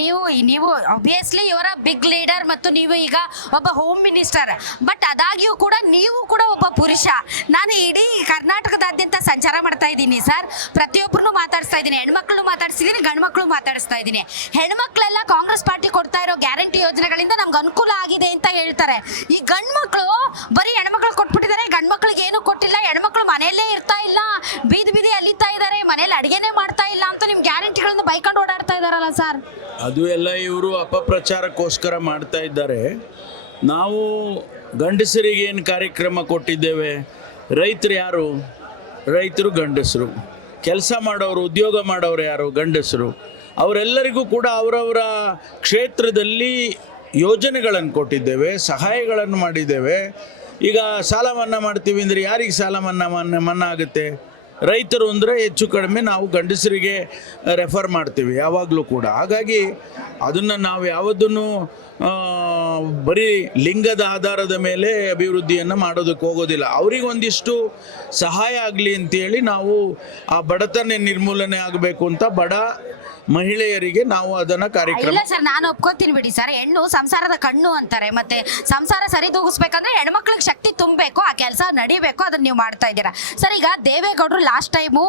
ನೀವು ಆಬ್ವಿಯಸ್ಲಿ ಇವರ big leader ಮತ್ತು ನೀವು ಈಗ ಒಬ್ಬ ಹೋಮ್ ಮಿನಿಸ್ಟರ್, ಬಟ್ ಅದಾಗಿಯೂ ಕೂಡ ನೀವು ಕೂಡ ಒಬ್ಬ ಪುರುಷ. ನಾನು ಇಡೀ ಕರ್ನಾಟಕದಾದ್ಯಂತ ಸಂಚಾರ ಮಾಡ್ತಾ ಇದ್ದೀನಿ ಸರ್, ಪ್ರತಿಯೊಬ್ಬರನ್ನು ಮಾತಾಡಿಸ್ತಾ ಇದ್ದೀನಿ, ಹೆಣ್ಮಕ್ಳು ಮಾತಾಡಿಸ್ತಿದ್ದೀನಿ, ಗಂಡು ಮಕ್ಕಳು ಮಾತಾಡಿಸ್ತಾ ಇದ್ದೀನಿ. ಹೆಣ್ಮಕ್ಳೆಲ್ಲ ಕಾಂಗ್ರೆಸ್ ಪಾರ್ಟಿ ಕೊಡ್ತಾ ಇರೋ ಗ್ಯಾರಂಟಿ ಯೋಜನೆಗಳಿಂದ ನಮ್ಗೆ ಅನುಕೂಲ ಆಗಿದೆ ಅಂತ ಹೇಳ್ತಾರೆ. ಈ ಗಂಡು ಮಕ್ಕಳು ಬರೀ ಹೆಣ್ಮಕ್ಳು ಕೊಟ್ಬಿಟ್ಟಿದ್ದಾರೆ, ಗಂಡು ಮಕ್ಳಿಗೆ ಏನು ಕೊಟ್ಟಿಲ್ಲ, ಹೆಣ್ಮಕ್ಳು ಮನೆಯಲ್ಲೇ ಇರ್ತಾ ಇಲ್ಲ, ಬೀದಿ ಬೀದಿ ಅಲಿತಾ ಇದ್ದಾರೆ, ಮನೇಲಿ ಅಡಿಗೆನೇ ಮಾಡ್ತಾ ಇಲ್ಲ ಅಂತ ನಿಮ್ ಗ್ಯಾರಂಟಿಗಳನ್ನು ಬೈಕೊಂಡು ಓಡಾಡ್ತಾ ಇದಾರಲ್ಲ ಸರ್. ಅದು ಎಲ್ಲ ಇವರು ಅಪಪ್ರಚಾರಕ್ಕೋಸ್ಕರ ಮಾಡ್ತಾ ಇದ್ದಾರೆ. ನಾವು ಗಂಡಸರಿಗೆ ಏನು ಕಾರ್ಯಕ್ರಮ ಕೊಟ್ಟಿದ್ದೇವೆ? ರೈತರು ಯಾರು? ರೈತರು ಗಂಡಸರು. ಕೆಲಸ ಮಾಡೋರು, ಉದ್ಯೋಗ ಮಾಡೋರು ಯಾರು? ಗಂಡಸರು. ಅವರೆಲ್ಲರಿಗೂ ಕೂಡ ಅವರವರ ಕ್ಷೇತ್ರದಲ್ಲಿ ಯೋಜನೆಗಳನ್ನು ಕೊಟ್ಟಿದ್ದೇವೆ, ಸಹಾಯಗಳನ್ನು ಮಾಡಿದ್ದೇವೆ. ಈಗ ಸಾಲ ಮನ್ನಾ ಮಾಡ್ತೀವಿ ಅಂದರೆ ಯಾರಿಗೆ ಸಾಲ ಮನ್ನಾ ಆಗುತ್ತೆ? ರೈತರು ಅಂದರೆ ಹೆಚ್ಚು ಕಡಿಮೆ ನಾವು ಗಂಡಸರಿಗೆ ರೆಫರ್ ಮಾಡ್ತೀವಿ ಯಾವಾಗಲೂ ಕೂಡ. ಹಾಗಾಗಿ ಅದನ್ನು ನಾವು ಯಾವುದನ್ನು ಬರೀ ಲಿಂಗದ ಆಧಾರದ ಮೇಲೆ ಅಭಿವೃದ್ಧಿಯನ್ನು ಮಾಡೋದಕ್ಕೆ ಹೋಗೋದಿಲ್ಲ. ಅವ್ರಿಗೆ ಒಂದಿಷ್ಟು ಸಹಾಯ ಆಗಲಿ ಅಂತೇಳಿ ನಾವು ಆ ಬಡತನ ನಿರ್ಮೂಲನೆ ಆಗಬೇಕು ಅಂತ ಬಡ ಮಹಿಳೆಯರಿಗೆ ನಾವು ಅದನ್ನ ಕಾರ್ಯಕ್ರಮ. ಇಲ್ಲ ಸರ್, ನಾನು ಒಪ್ಕೋತೀನಿ ಬಿಡಿ ಸರ್. ಹೆಣ್ಣು ಸಂಸಾರದ ಕಣ್ಣು ಅಂತಾರೆ, ಮತ್ತೆ ಸಂಸಾರ ಸರಿದೂಗಿಸ್ಬೇಕಂದ್ರೆ ಹೆಣ್ಮಕ್ಳಿಗೆ ಶಕ್ತಿ ತುಂಬಬೇಕು, ಆ ಕೆಲಸ ನಡಿಬೇಕು, ಅದನ್ನ ನೀವು ಮಾಡ್ತಾ ಇದ್ದೀರಾ ಸರ್. ಈಗ ದೇವೇಗೌಡರು ಲಾಸ್ಟ್ ಟೈಮು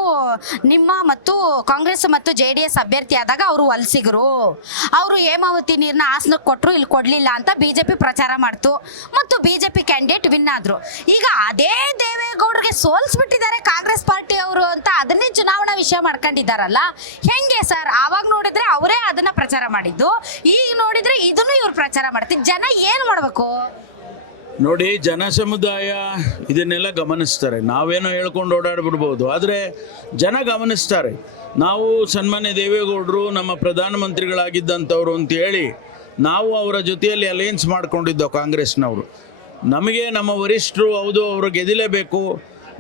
ನಿಮ್ಮ ಮತ್ತು ಕಾಂಗ್ರೆಸ್ ಮತ್ತು JDS ಅಭ್ಯರ್ಥಿ ಆದಾಗ ಅವರು ವಲಸಿಗರು, ಅವರು ಹೇಮಾವತಿ ನೀರನ್ನ ಹಾಸನಕ್ಕೆ ಕೊಟ್ಟರು, ಇಲ್ಲಿ ಕೊಡ್ಲಿಲ್ಲ ಅಂತ BJP ಪ್ರಚಾರ ಮಾಡ್ತು ಮತ್ತು BJP ಕ್ಯಾಂಡಿಡೇಟ್ ವಿನ್ ಆದ್ರು. ಈಗ ಅದೇ ದೇವೇಗೌಡರಿಗೆ ಸೋಲ್ಸ್ಬಿಟ್ಟಿದ್ದಾರೆ ಕಾಂಗ್ರೆಸ್ ಪಾರ್ಟಿ ಅವರು ಅಂತ ಅದನ್ನೇ ಚುನಾವಣಾ ವಿಷಯ ಮಾಡ್ಕೊಂಡಿದ್ದಾರಲ್ಲ, ಹೆಂಗೆ ಸರ್? ಆವಾಗ ನೋಡಿದ್ರೆ ಅವರೇ ಅದನ್ನ ಪ್ರಚಾರ ಮಾಡಿದ್ದು, ಈಗ ನೋಡಿದ್ರೆ ಇದನ್ನು ಇವ್ರು ಪ್ರಚಾರ ಮಾಡ್ತಿದ್ರು. ಜನ ಏನ್ ಮಾಡ್ಬೇಕು ನೋಡಿ? ಜನ ಸಮುದಾಯ ಇದನ್ನೆಲ್ಲ ಗಮನಿಸ್ತಾರೆ. ನಾವೇನೋ ಹೇಳ್ಕೊಂಡು ಓಡಾಡ್ಬಿಡ್ಬೋದು, ಆದರೆ ಜನ ಗಮನಿಸ್ತಾರೆ. ನಾವು ಸನ್ಮಾನ್ಯ ದೇವೇಗೌಡರು ನಮ್ಮ ಪ್ರಧಾನಮಂತ್ರಿಗಳಾಗಿದ್ದಂಥವ್ರು ಅಂತೇಳಿ ನಾವು ಅವರ ಜೊತೆಯಲ್ಲಿ ಅಲಯನ್ಸ್ ಮಾಡ್ಕೊಂಡಿದ್ದೋ ಕಾಂಗ್ರೆಸ್ನವರು. ನಮಗೆ ನಮ್ಮ ವರಿಷ್ಠರು ಹೌದು ಅವರು ಗೆದಿಲೇಬೇಕು,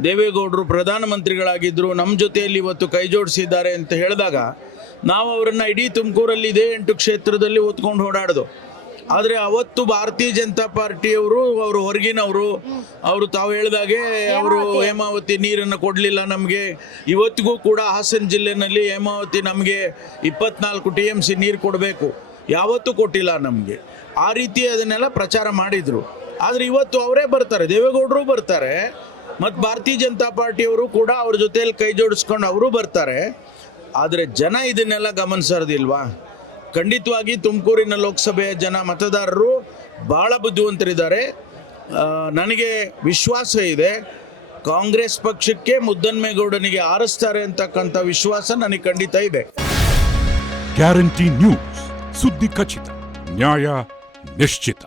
ದೇವೇಗೌಡರು ಪ್ರಧಾನಮಂತ್ರಿಗಳಾಗಿದ್ದರು, ನಮ್ಮ ಜೊತೆಯಲ್ಲಿ ಇವತ್ತು ಕೈ ಜೋಡಿಸಿದ್ದಾರೆ ಅಂತ ಹೇಳಿದಾಗ ನಾವು ಅವರನ್ನು ಇಡೀ ತುಮಕೂರಲ್ಲಿ ಇದೇ 8 ಕ್ಷೇತ್ರದಲ್ಲಿ ಹೊತ್ಕೊಂಡು ಓಡಾಡೋದು. ಆದರೆ ಅವತ್ತು ಭಾರತೀಯ ಜನತಾ ಪಾರ್ಟಿಯವರು, ಅವರು ಹೊರಗಿನವರು, ಅವರು ತಾವು ಹೇಳಿದಾಗೆ ಅವರು ಹೇಮಾವತಿ ನೀರನ್ನು ಕೊಡಲಿಲ್ಲ ನಮಗೆ. ಇವತ್ತಿಗೂ ಕೂಡ ಹಾಸನ ಜಿಲ್ಲೆಯಲ್ಲಿ ಹೇಮಾವತಿ ನಮಗೆ 24 TMC ನೀರು ಕೊಡಬೇಕು, ಯಾವತ್ತೂ ಕೊಟ್ಟಿಲ್ಲ ನಮಗೆ. ಆ ರೀತಿ ಅದನ್ನೆಲ್ಲ ಪ್ರಚಾರ ಮಾಡಿದರು. ಆದರೆ ಇವತ್ತು ಅವರೇ ಬರ್ತಾರೆ, ದೇವೇಗೌಡರು ಬರ್ತಾರೆ, ಮತ್ತು ಭಾರತೀಯ ಜನತಾ ಪಾರ್ಟಿಯವರು ಕೂಡ ಅವ್ರ ಜೊತೆಯಲ್ಲಿ ಕೈ ಜೋಡಿಸ್ಕೊಂಡು ಅವರು ಬರ್ತಾರೆ. ಆದರೆ ಜನ ಇದನ್ನೆಲ್ಲ ಗಮನಿಸೋದಿಲ್ವಾ? ಖಂಡಿತವಾಗಿ ತುಮಕೂರಿನ ಲೋಕಸಭೆಯ ಜನ ಮತದಾರರು ಭಾಳ ಬುದ್ಧಿವಂತರಿದ್ದಾರೆ. ನನಗೆ ವಿಶ್ವಾಸ ಇದೆ, ಕಾಂಗ್ರೆಸ್ ಪಕ್ಷಕ್ಕೆ ಮುದ್ದನ್ಮೇಗೌಡನಿಗೆ ಆರಿಸ್ತಾರೆ ಅಂತಕ್ಕಂಥ ವಿಶ್ವಾಸ ನನಗೆ ಖಂಡಿತ ಇದೆ. ಗ್ಯಾರಂಟಿ ನ್ಯೂಸ್, ಸುದ್ದಿ ಖಚಿತ, ನ್ಯಾಯ ನಿಶ್ಚಿತ.